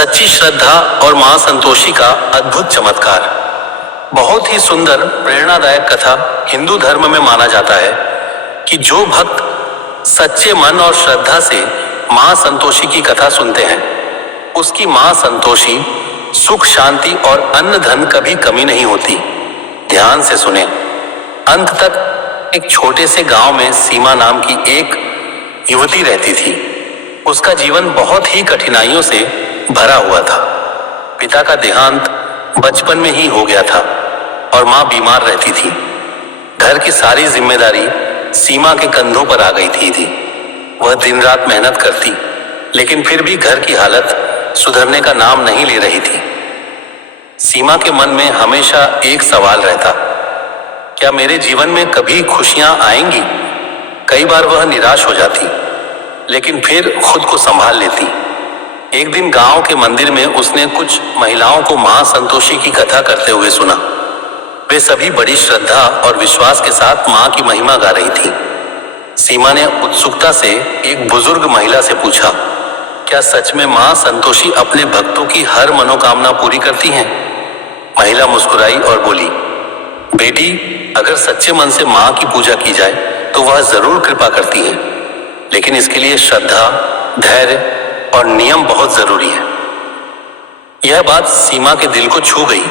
सच्ची श्रद्धा और मां संतोषी का अद्भुत चमत्कार। बहुत ही सुंदर प्रेरणादायक कथा हिंदू धर्म में माना जाता है कि जो भक्त सच्चे मन और श्रद्धा से मां संतोषी की कथा सुनते हैं, उसकी मां संतोषी सुख, शांति और अन्न धन कभी कमी नहीं होती। ध्यान से सुने। अंत तक एक छोटे से गांव में सीमा नाम की एक युवती रहती थी। उसका जीवन बहुत ही कठिनाइयों से भरा हुआ था। पिता का देहांत बचपन में ही हो गया था और मां बीमार रहती थी। घर की सारी जिम्मेदारी सीमा के कंधों पर आ गई थी। वह दिन रात मेहनत करती, लेकिन फिर भी घर की हालत सुधरने का नाम नहीं ले रही थी। सीमा के मन में हमेशा एक सवाल रहता, क्या मेरे जीवन में कभी खुशियां आएंगी? कई बार वह निराश हो जाती, लेकिन फिर खुद को संभाल लेती। एक दिन गांव के मंदिर में उसने कुछ महिलाओं को मां संतोषी की कथा करते हुए सुना। वे सभी बड़ी श्रद्धा और विश्वास के साथ मां की महिमा गा रही थी। सीमा ने उत्सुकता से एक बुजुर्ग महिला से पूछा, क्या सच में मां संतोषी अपने भक्तों की हर मनोकामना पूरी करती हैं? महिला मुस्कुराई और बोली, बेटी, अगर सच्चे मन से मां की पूजा की जाए तो वह जरूर कृपा करती है, लेकिन इसके लिए श्रद्धा, धैर्य और नियम बहुत जरूरी है। यह बात सीमा के दिल को छू गई।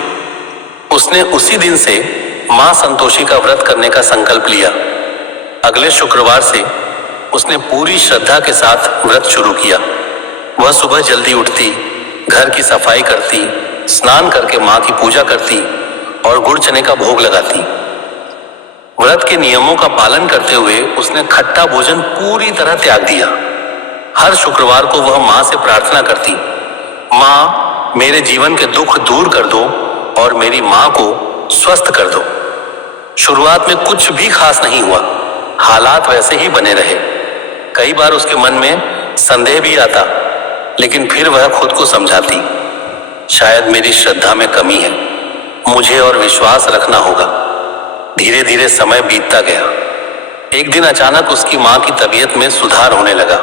उसने उसी दिन से मां संतोषी का व्रत करने का संकल्प लिया। अगले शुक्रवार से उसने पूरी श्रद्धा के साथ व्रत शुरू किया। वह सुबह जल्दी उठती, घर की सफाई करती, स्नान करके मां की पूजा करती और गुड़ चने का भोग लगाती। व्रत के नियमों का पालन करते हुए उसने खट्टा भोजन पूरी तरह त्याग दिया। हर शुक्रवार को वह मां से प्रार्थना करती, मां, मेरे जीवन के दुख दूर कर दो और मेरी मां को स्वस्थ कर दो। शुरुआत में कुछ भी खास नहीं हुआ, हालात वैसे ही बने रहे। कई बार उसके मन में संदेह भी आता, लेकिन फिर वह खुद को समझाती, शायद मेरी श्रद्धा में कमी है, मुझे और विश्वास रखना होगा। धीरे धीरे समय बीतता गया। एक दिन अचानक उसकी मां की तबीयत में सुधार होने लगा।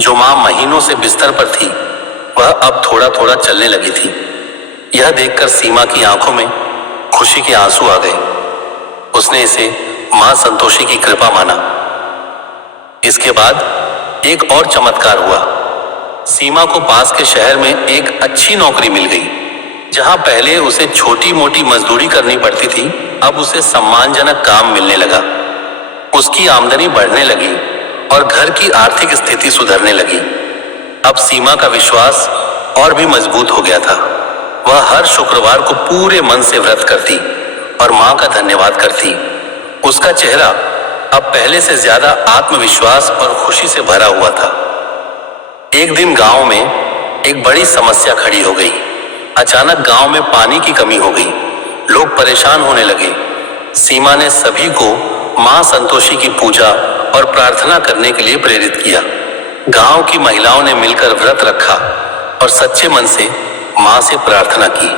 जो मां महीनों से बिस्तर पर थी, वह अब थोड़ा थोड़ा चलने लगी थी। यह देखकर सीमा की आंखों में खुशी के आंसू आ गए। उसने इसे मां संतोषी की कृपा माना। इसके बाद एक और चमत्कार हुआ। सीमा को पास के शहर में एक अच्छी नौकरी मिल गई। जहां पहले उसे छोटी मोटी मजदूरी करनी पड़ती थी, अब उसे सम्मानजनक काम मिलने लगा। उसकी आमदनी बढ़ने लगी और घर की आर्थिक स्थिति सुधरने लगी। अब सीमा का विश्वास और भी मजबूत हो गया था। वह हर शुक्रवार को पूरे मन से व्रत करती और मां का धन्यवाद करती। उसका चेहरा अब पहले से ज्यादा आत्मविश्वास और खुशी से भरा हुआ था। एक दिन गांव में एक बड़ी समस्या खड़ी हो गई। अचानक गांव में पानी की कमी हो गई। लोग परेशान होने लगे। सीमा ने सभी को मां संतोषी की पूजा और प्रार्थना करने के लिए प्रेरित किया। गांव की महिलाओं ने मिलकर व्रत रखा और सच्चे मन से मां से प्रार्थना की।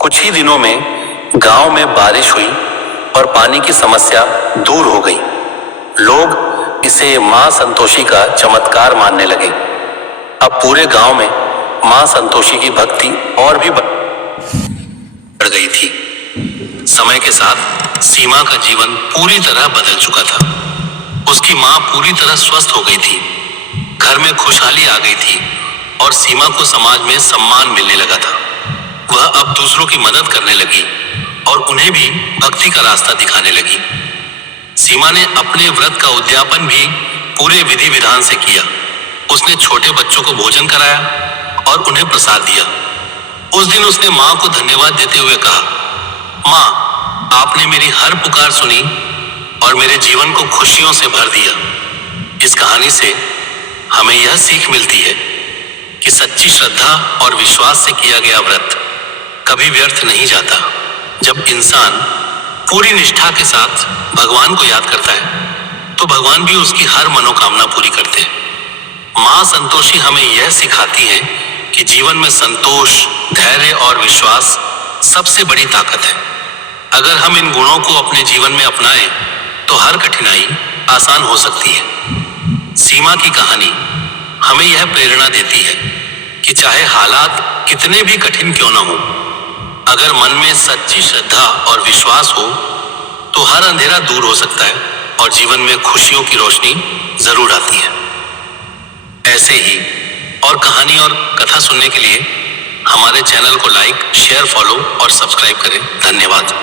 कुछ ही दिनों में गांव में बारिश हुई और पानी की समस्या दूर हो गई। लोग इसे मां संतोषी का चमत्कार मानने लगे। अब पूरे गांव में मां संतोषी की भक्ति और भी बढ़ गई थी। समय के साथ सीमा का जीवन पूरी तरह बदल चुका था। उसकी मां पूरी तरह स्वस्थ हो गई थी। घर में खुशहाली आ गई थी और सीमा को समाज में सम्मान मिलने लगा था। वह अब दूसरों की मदद करने लगी और उन्हें भी भक्ति का रास्ता दिखाने लगी। सीमा ने अपने व्रत का उद्यापन भी पूरे विधि विधान से किया। उसने छोटे बच्चों को भोजन कराया और उन्हें प्रसाद दिया। उस दिन उसने मां को धन्यवाद देते हुए कहा, मां, आपने मेरी हर पुकार सुनी और मेरे जीवन को खुशियों से भर दिया। इस कहानी से हमें यह सीख मिलती है कि सच्ची श्रद्धा और विश्वास से किया गया व्रत कभी व्यर्थ नहीं जाता। जब इंसान पूरी निष्ठा के साथ भगवान को याद करता है, तो भगवान भी उसकी हर मनोकामना पूरी करते हैं। मां संतोषी हमें यह सिखाती है कि जीवन में संतोष, धैर्य और विश्वास सबसे बड़ी ताकत है। अगर हम इन गुणों को अपने जीवन में अपनाएं, तो हर कठिनाई आसान हो सकती है। सीमा की कहानी हमें यह प्रेरणा देती है कि चाहे हालात कितने भी कठिन क्यों न हो, अगर मन में सच्ची श्रद्धा और विश्वास हो तो हर अंधेरा दूर हो सकता है और जीवन में खुशियों की रोशनी जरूर आती है। ऐसे ही और कहानी और कथा सुनने के लिए हमारे चैनल को लाइक, शेयर, फॉलो और सब्सक्राइब करें। धन्यवाद।